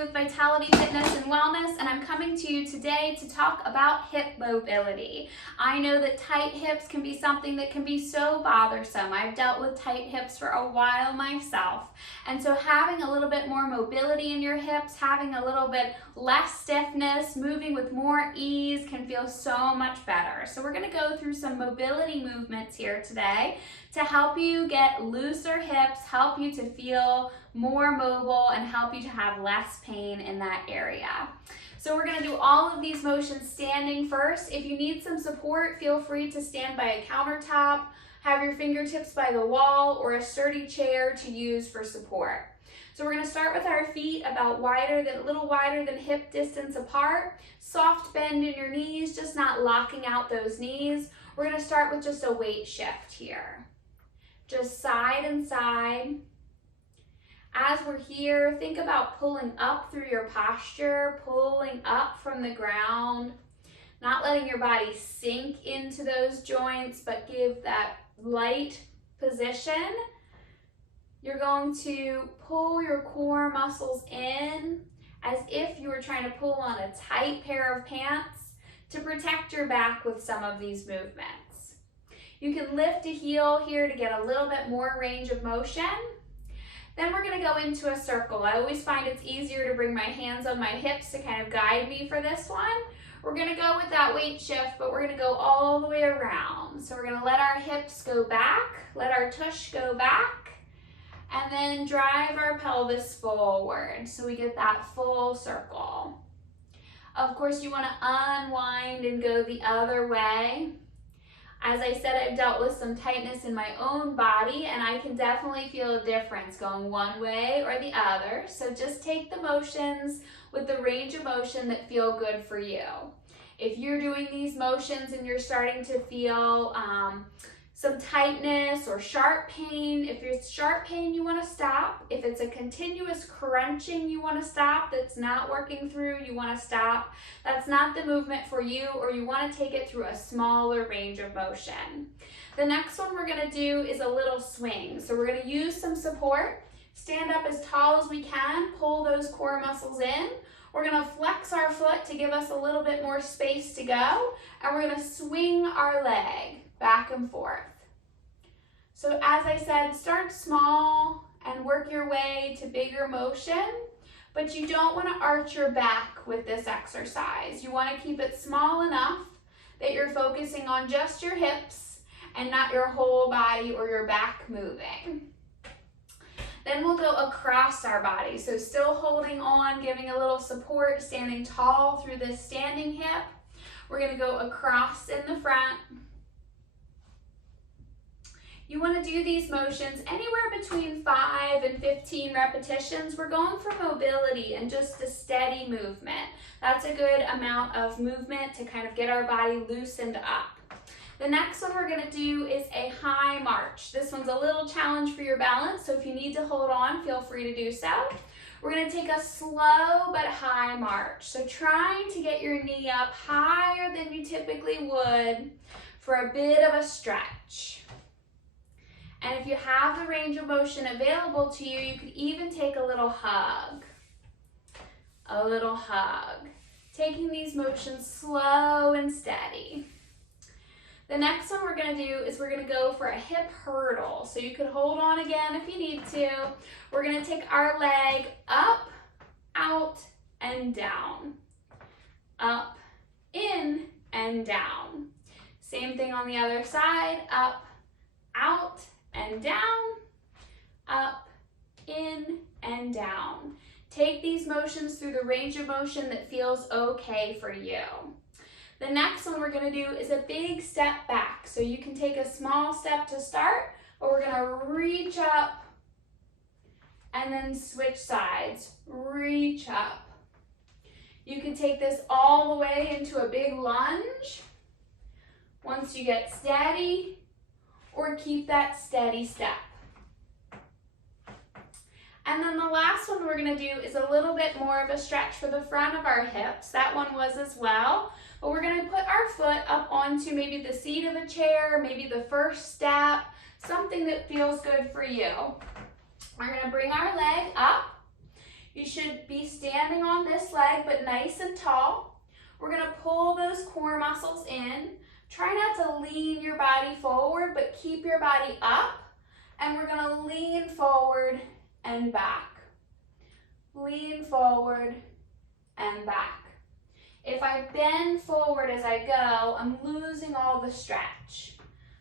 with Vitality Fitness and Wellness, and I'm coming to you today to talk about hip mobility. I know that tight hips can be something that can be so bothersome. I've dealt with tight hips for a while myself, and so having a little bit more mobility in your hips, having a little bit less stiffness, moving with more ease can feel so much better. So we're going to go through some mobility movements here today to help you get looser hips, help you to feel more mobile, and help you to have less pain in that area. So we're going to do all of these motions standing first. If you need some support, feel free to stand by a countertop, have your fingertips by the wall, or a sturdy chair to use for support. So we're going to start with our feet about a little wider than hip distance apart. Soft bend in your knees, just not locking out those knees. We're going to start with just a weight shift here. Just side and side. As we're here, think about pulling up through your posture, pulling up from the ground, not letting your body sink into those joints, but give that light position. You're going to pull your core muscles in as if you were trying to pull on a tight pair of pants to protect your back with some of these movements. You can lift a heel here to get a little bit more range of motion. Then we're going to go into a circle. I always find it's easier to bring my hands on my hips to kind of guide me for this one. We're going to go with that weight shift, but we're going to go all the way around. So we're going to let our hips go back, let our tush go back, and then drive our pelvis forward so we get that full circle. Of course, you want to unwind and go the other way. As I said, I've dealt with some tightness in my own body, and I can definitely feel a difference going one way or the other. So just take the motions with the range of motion that feel good for you. If you're doing these motions and you're starting to feel some tightness or sharp pain, if it's sharp pain, you want to stop. If it's a continuous crunching, you want to stop. That's not working through, you want to stop. That's not the movement for you, or you want to take it through a smaller range of motion. The next one we're going to do is a little swing. So we're going to use some support. Stand up as tall as we can, pull those core muscles in. We're going to flex our foot to give us a little bit more space to go, and we're going to swing our leg back and forth. So as I said, start small and work your way to bigger motion, but you don't want to arch your back with this exercise. You want to keep it small enough that you're focusing on just your hips and not your whole body or your back moving. Then we'll go across our body. So still holding on, giving a little support, standing tall through this standing hip. We're going to go across in the front. You want to do these motions anywhere between 5 and 15 repetitions. We're going for mobility and just a steady movement. That's a good amount of movement to kind of get our body loosened up. The next one we're going to do is a high march. This one's a little challenge for your balance, so if you need to hold on, feel free to do so. We're going to take a slow but high march. So trying to get your knee up higher than you typically would for a bit of a stretch. And if you have the range of motion available to you, you could even take a little hug. A little hug. Taking these motions slow and steady. The next one we're going to do is we're going to go for a hip hurdle. So you could hold on again if you need to. We're going to take our leg up, out, and down. Up, in, and down. Same thing on the other side. Up, out, and down, up, in, and down. Take these motions through the range of motion that feels okay for you. The next one we're going to do is a big step back. So you can take a small step to start, but we're going to reach up and then switch sides. Reach up. You can take this all the way into a big lunge once you get steady, or keep that steady step. And then the last one we're going to do is a little bit more of a stretch for the front of our hips. That one was as well. But we're going to put our foot up onto maybe the seat of a chair, maybe the first step, something that feels good for you. We're going to bring our leg up. You should be standing on this leg, but nice and tall. We're gonna pull those core muscles in. Try not to lean your body forward, but keep your body up. And we're gonna lean forward and back. Lean forward and back. If I bend forward as I go, I'm losing all the stretch.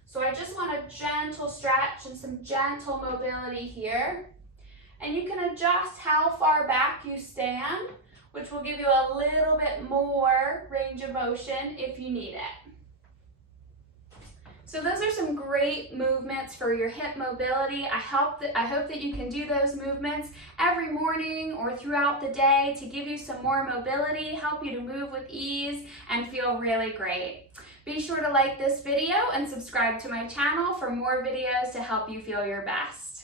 So I just want a gentle stretch and some gentle mobility here. And you can adjust how far back you stand, which will give you a little bit more range of motion if you need it. So those are some great movements for your hip mobility. I hope that you can do those movements every morning or throughout the day to give you some more mobility, help you to move with ease, and feel really great. Be sure to like this video and subscribe to my channel for more videos to help you feel your best.